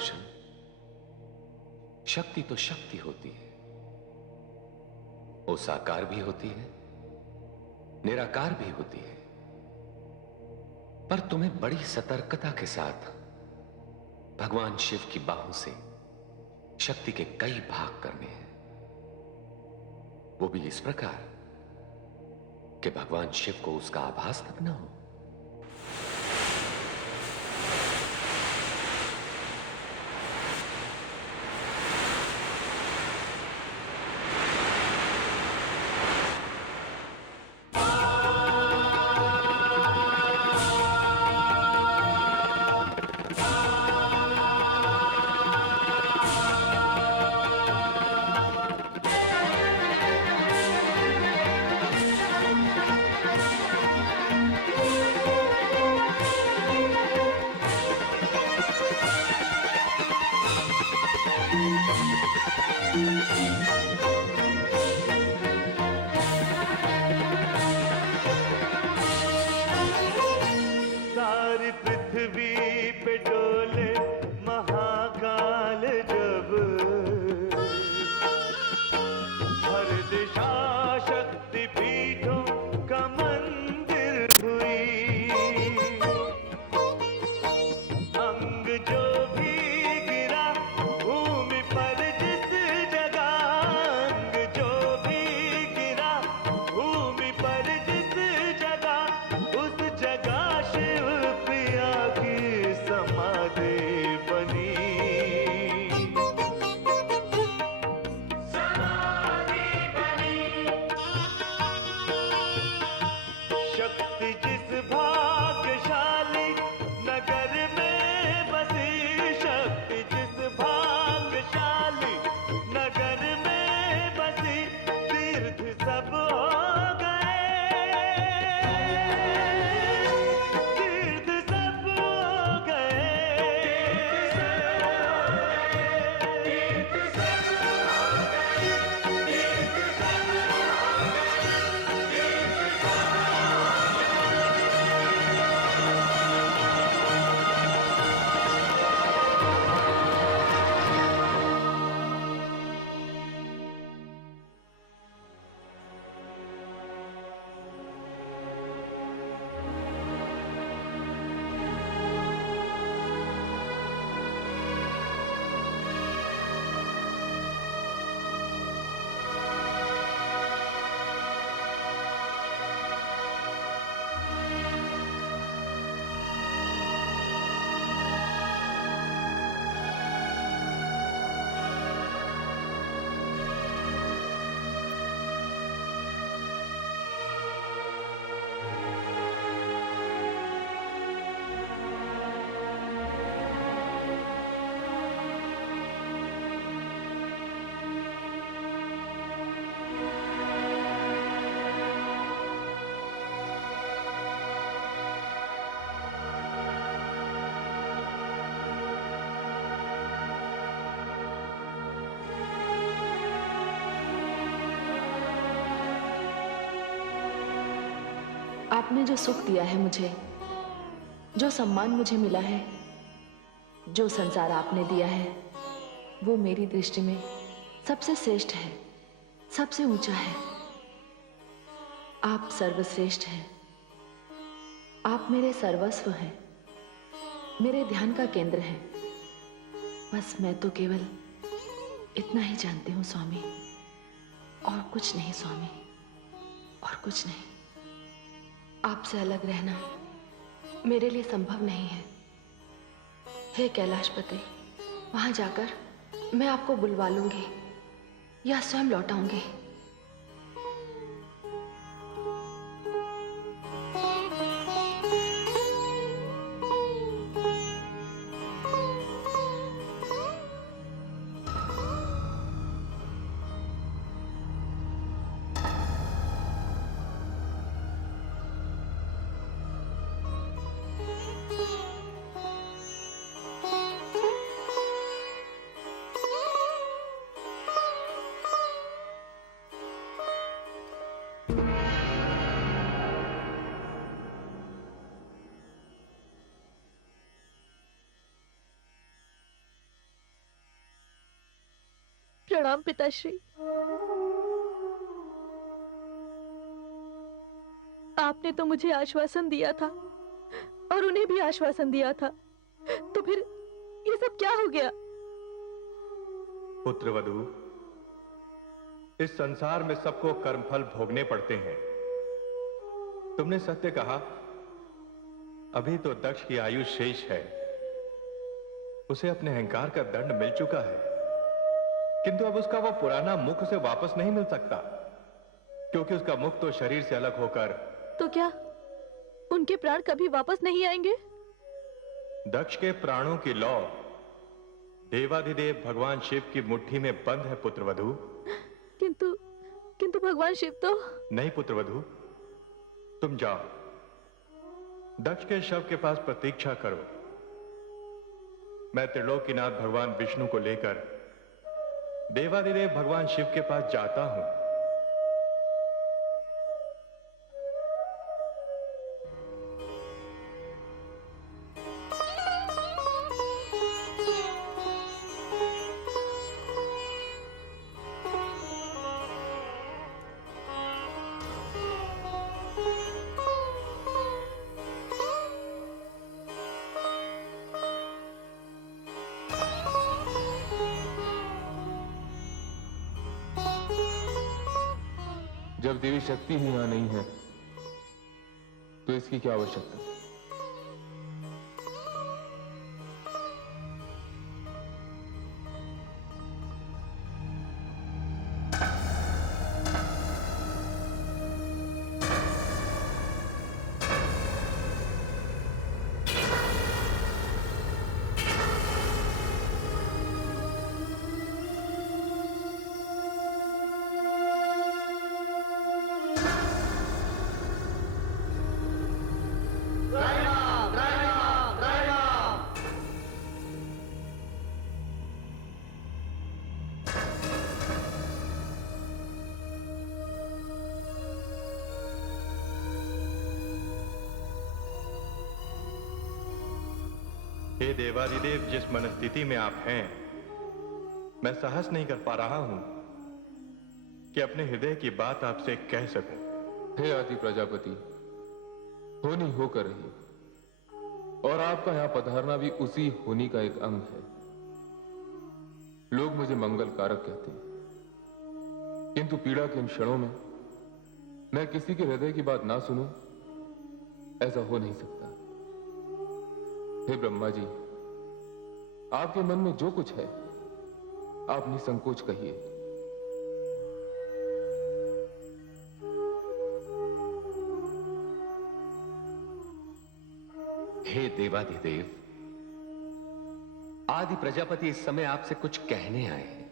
सुदर्शन, शक्ति तो शक्ति होती है, वो साकार भी होती है, निराकार भी होती है, पर तुम्हें बड़ी सतर्कता के साथ भगवान शिव की बाहों से शक्ति के कई भाग करने हैं। वो भी इस प्रकार कि भगवान शिव को उसका आभास तक न हो। सारी पृथ्वी पे डोले महाकाल जब, हर दिशा शक्ति पीठों का मंदिर हुई। अंग जो भी गिरा भूमि पर जिस जगह, अंग जो भी गिरा भूमि पर जिस जगह, उस जगह शिव प्रिया की समाधि बनी। शक्ति जिस भाग्यशाली नगर में बसी, शक्ति जिस भाग्यशाली नगर में बसी, तीर्थ सब हो गए, तीर्थ सब हो गए, तीर्थ सब हो गए, तीर्थ सब हो आपने जो सुख दिया है मुझे, जो सम्मान मुझे मिला है, जो संसार आपने दिया है, वो मेरी दृष्टि में सबसे श्रेष्ठ है, सबसे ऊंचा है। आप सर्वश्रेष्ठ हैं। आप मेरे सर्वस्व हैं, मेरे ध्यान का केंद्र हैं। बस मैं तो केवल इतना ही जानती हूँ स्वामी, और कुछ नहीं स्वामी, और कुछ नहीं। आपसे अलग रहना मेरे लिए संभव नहीं है। हे कैलाशपति, वहां जाकर मैं आपको बुलवा लूंगी या स्वयं लौट आऊंगी। प्रणाम पिताश्री। आपने तो मुझे आश्वासन दिया था और उन्हें भी आश्वासन दिया था, तो फिर ये सब क्या हो गया? पुत्रवधू, इस संसार में सबको कर्मफल भोगने पड़ते हैं। तुमने सत्य कहा। अभी तो दक्ष की आयु शेष है, उसे अपने अहंकार का दंड मिल चुका है, किंतु अब उसका वो पुराना मुख उसे वापस नहीं मिल सकता, क्योंकि उसका मुख तो शरीर से अलग होकर। तो क्या उनके प्राण कभी वापस नहीं आएंगे? दक्ष के प्राणों की लौ देवाधिदेव भगवान शिव की मुट्ठी में बंद है पुत्रवधू। किंतु किंतु भगवान शिव तो। नहीं पुत्रवधू, तुम जाओ, दक्ष के शव के पास प्रतीक्षा करो। मैं त्रिलोकीनाथ भगवान विष्णु को लेकर देवाधिदेव भगवान शिव के पास जाता हूं। जब देवी शक्ति ही यहां नहीं है तो इसकी क्या आवश्यकता? हे देवाधिदेव, जिस मनस्थिति में आप हैं, मैं साहस नहीं कर पा रहा हूं कि अपने हृदय की बात आपसे कह सकूं। हे आदि प्रजापति, होनी होकर रही, और आपका यहां पधारना भी उसी होनी का एक अंग है। लोग मुझे मंगल कारक कहते हैं, किंतु पीड़ा के इन क्षणों में मैं किसी के हृदय की बात ना सुनूं, ऐसा हो नहीं सकता। हे ब्रह्मा जी, आपके मन में जो कुछ है आप निसंकोच कहिए। हे देवाधिदेव, आदि प्रजापति इस समय आपसे कुछ कहने आए हैं,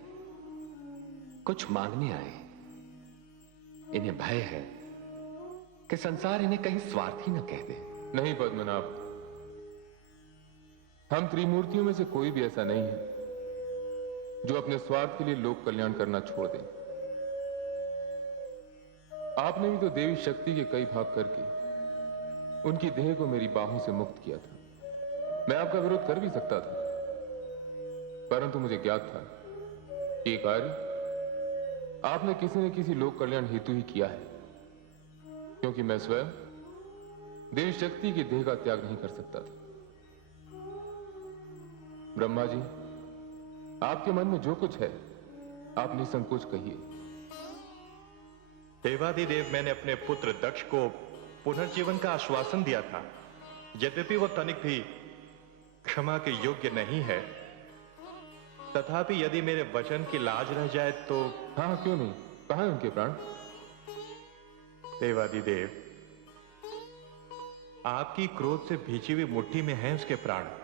कुछ मांगने आए हैं। इन्हें भय है कि संसार इन्हें कहीं स्वार्थी न कह दे। नहीं पद्मनाभ, हम त्रिमूर्तियों में से कोई भी ऐसा नहीं है जो अपने स्वार्थ के लिए लोक कल्याण करना छोड़ दे। आपने भी तो देवी शक्ति के कई भाग करके उनकी देह को मेरी बाहों से मुक्त किया था। मैं आपका विरोध कर भी सकता था, परंतु मुझे ज्ञात था कि ये कार्य आपने किसी न किसी लोक कल्याण हेतु ही किया है, क्योंकि मैं स्वयं देवी शक्ति की देह का त्याग नहीं कर सकता था। ब्रह्मा जी, आपके मन में जो कुछ है आप निसंकोच कहिए। देवाधिदेव, मैंने अपने पुत्र दक्ष को पुनर्जीवन का आश्वासन दिया था। यद्यपि वो तनिक भी क्षमा के योग्य नहीं है, तथापि यदि मेरे वचन की लाज रह जाए तो। हाँ, क्यों नहीं, कहां है उनके प्राण? देवाधिदेव, आपकी क्रोध से भींची हुई मुट्ठी में है उसके प्राण।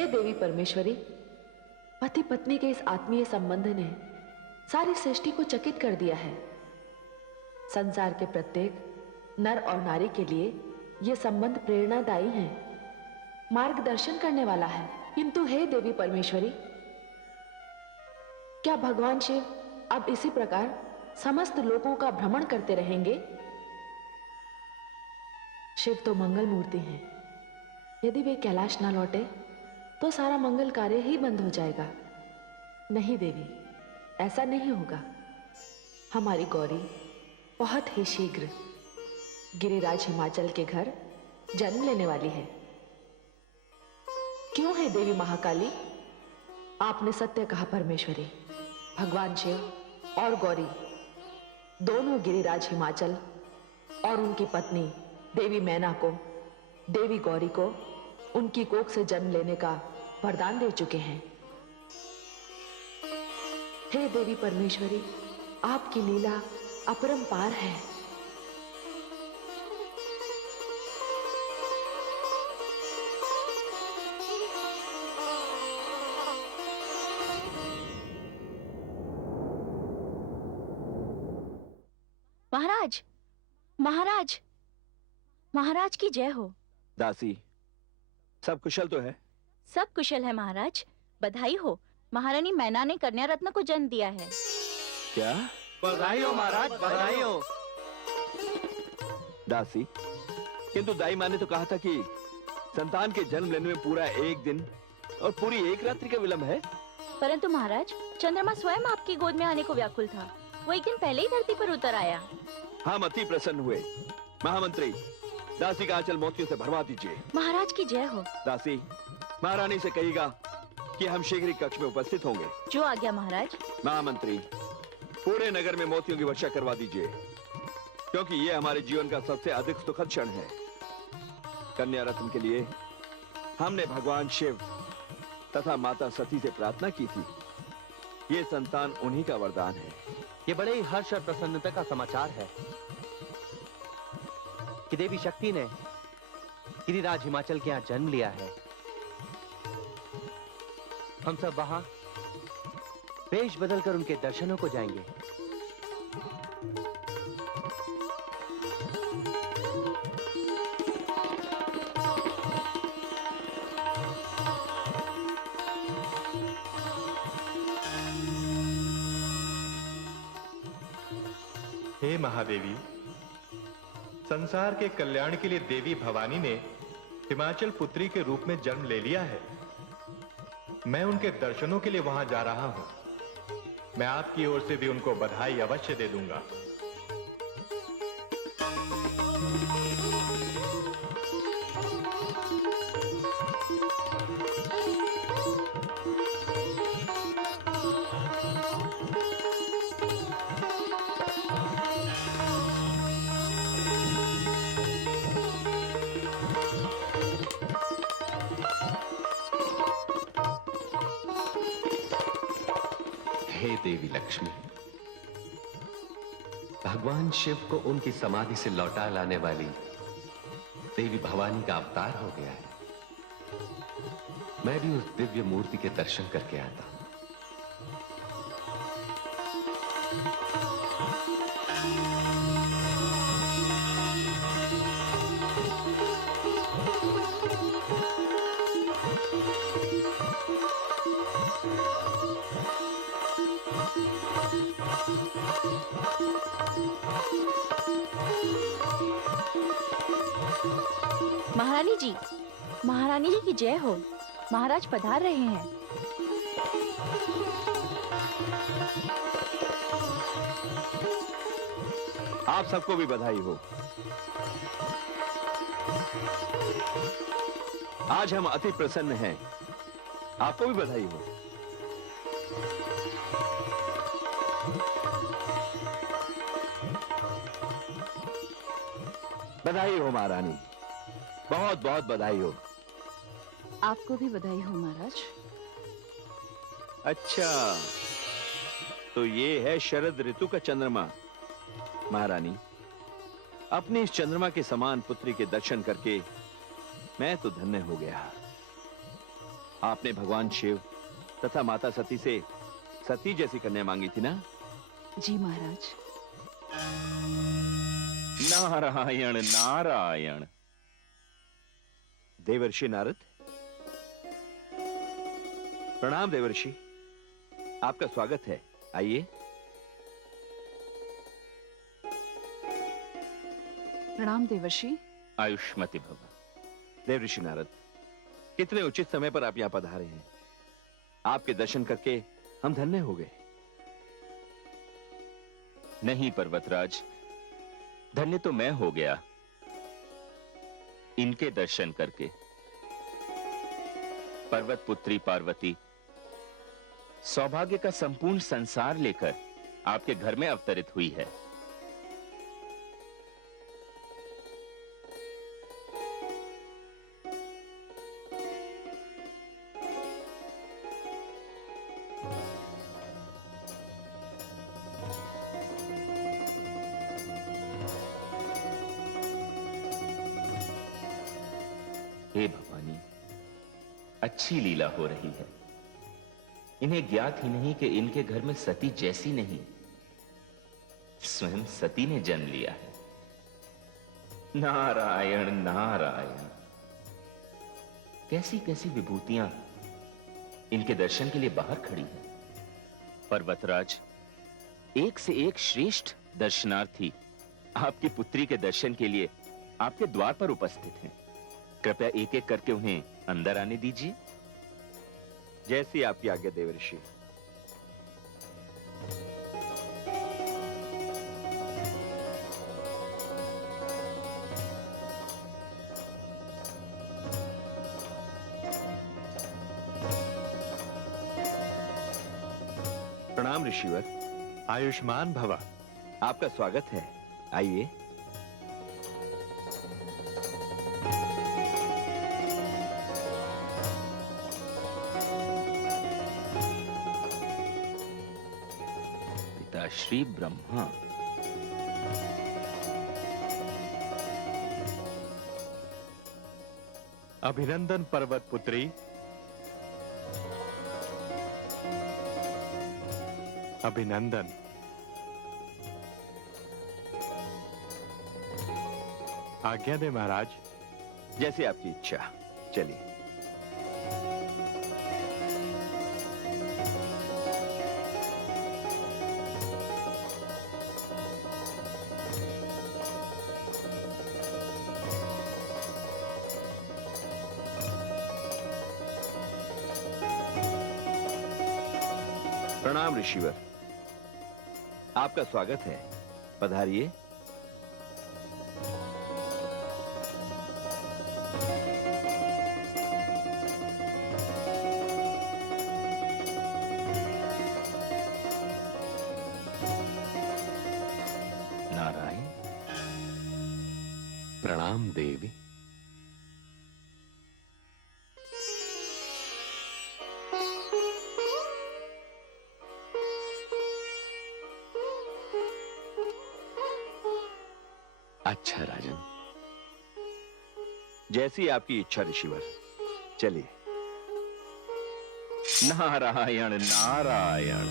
हे देवी परमेश्वरी, पति पत्नी के इस आत्मीय संबंध ने सारी सृष्टि को चकित कर दिया है। संसार के प्रत्येक नर और नारी के लिए यह संबंध प्रेरणादायी है, मार्गदर्शन करने वाला है। किंतु हे देवी परमेश्वरी, क्या भगवान शिव अब इसी प्रकार समस्त लोगों का भ्रमण करते रहेंगे? शिव तो मंगल मूर्ति हैं। यदि वे कैलाश ना लौटे तो सारा मंगल कार्य ही बंद हो जाएगा। नहीं देवी, ऐसा नहीं होगा। हमारी गौरी बहुत ही शीघ्र गिरिराज हिमाचल के घर जन्म लेने वाली है। क्यों है देवी महाकाली? आपने सत्य कहा परमेश्वरी। भगवान शिव और गौरी दोनों गिरिराज हिमाचल और उनकी पत्नी देवी मैना को, देवी गौरी को उनकी कोख से जन्म लेने का वरदान दे चुके हैं। हे देवी परमेश्वरी, आपकी लीला अपरंपार है। महाराज, महाराज, महाराज की जय हो। दासी, सब कुशल तो है? सब कुशल है महाराज, बधाई हो। महारानी मैना ने कन्या रत्न को जन्म दिया है। क्या? बधाई हो महाराज, बधाई हो। दासी, किंतु दाई माँ ने तो कहा था कि संतान के जन्म लेने में पूरा एक दिन और पूरी एक रात्रि का विलंब है। परंतु महाराज, चंद्रमा स्वयं आपकी गोद में आने को व्याकुल था। वो एक दिन पहले ही धरती पर उतर आया। हम अति प्रसन्न हुए। महामंत्री, दासी का आंचल मोतियों से भरवा दीजिए। महाराज की जय हो। दासी, महारानी से कहिएगा कि हम शीघ्र ही कक्ष में उपस्थित होंगे। जो आज्ञा महाराज। महामंत्री, पूरे नगर में मोतियों की वर्षा करवा दीजिए, क्योंकि ये हमारे जीवन का सबसे अधिक सुखद क्षण है। कन्या रत्न के लिए हमने भगवान शिव तथा माता सती से प्रार्थना की थी। ये संतान उन्हीं का वरदान है। ये बड़े ही हर्ष और प्रसन्नता का समाचार है कि देवी शक्ति ने गिरिराज हिमाचल के यहाँ जन्म लिया है। हम सब वहां वेश बदलकर उनके दर्शनों को जाएंगे। हे महादेवी, संसार के कल्याण के लिए देवी भवानी ने हिमाचल पुत्री के रूप में जन्म ले लिया है। मैं उनके दर्शनों के लिए वहां जा रहा हूं। मैं आपकी ओर से भी उनको बधाई अवश्य दे दूंगा। हे देवी लक्ष्मी, भगवान शिव को उनकी समाधि से लौटा लाने वाली देवी भवानी का अवतार हो गया है। मैं भी उस दिव्य मूर्ति के दर्शन करके आता हूं। महारानी जी की जय हो। महाराज पधार रहे हैं। आप सबको भी बधाई हो। आज हम अति प्रसन्न हैं। आपको भी बधाई हो। बधाई हो महारानी, बहुत बहुत बधाई हो। आपको भी बधाई हो महाराज। अच्छा, तो ये है शरद ऋतु का चंद्रमा। महारानी, अपनी इस चंद्रमा के समान पुत्री के दर्शन करके मैं तो धन्य हो गया। आपने भगवान शिव तथा माता सती से सती जैसी कन्या मांगी थी ना? जी महाराज। नारायण नारायण। देवर्षि नारद, प्रणाम देवर्षि, आपका स्वागत है, आइए। प्रणाम देवर्षि। आयुष्मति भव। देवर्षि नारद, कितने उचित समय पर आप यहां पधारे हैं। आपके दर्शन करके हम धन्य हो गए। नहीं पर्वतराज, धन्य तो मैं हो गया इनके दर्शन करके। पर्वत पुत्री पार्वती सौभाग्य का संपूर्ण संसार लेकर आपके घर में अवतरित हुई है। हे भवानी, अच्छी लीला हो रही है। इन्हें ज्ञात ही नहीं कि इनके घर में सती जैसी नहीं, स्वयं सती ने जन्म लिया है। नारायण नारायण। कैसी कैसी विभूतियां इनके दर्शन के लिए बाहर खड़ी हैं। पर्वतराज, एक से एक श्रेष्ठ दर्शनार्थी आपकी पुत्री के दर्शन के लिए आपके द्वार पर उपस्थित हैं। कृपया एक एक करके उन्हें अंदर आने दीजिए। जैसी आपकी आज्ञा देवर्षि। प्रणाम ऋषिवर। आयुष्मान भवा। आपका स्वागत है, आइए। श्री ब्रह्मा। अभिनंदन पर्वत पुत्री। अभिनंदन। आज्ञा दे महाराज। जैसे आपकी इच्छा, चलिए। प्रणाम ऋषिवर, आपका स्वागत है, पधारिए। नारायण। प्रणाम देवी। अच्छा राजन। जैसी आपकी इच्छा ऋषिवर, चलिए। नारायण नारायण।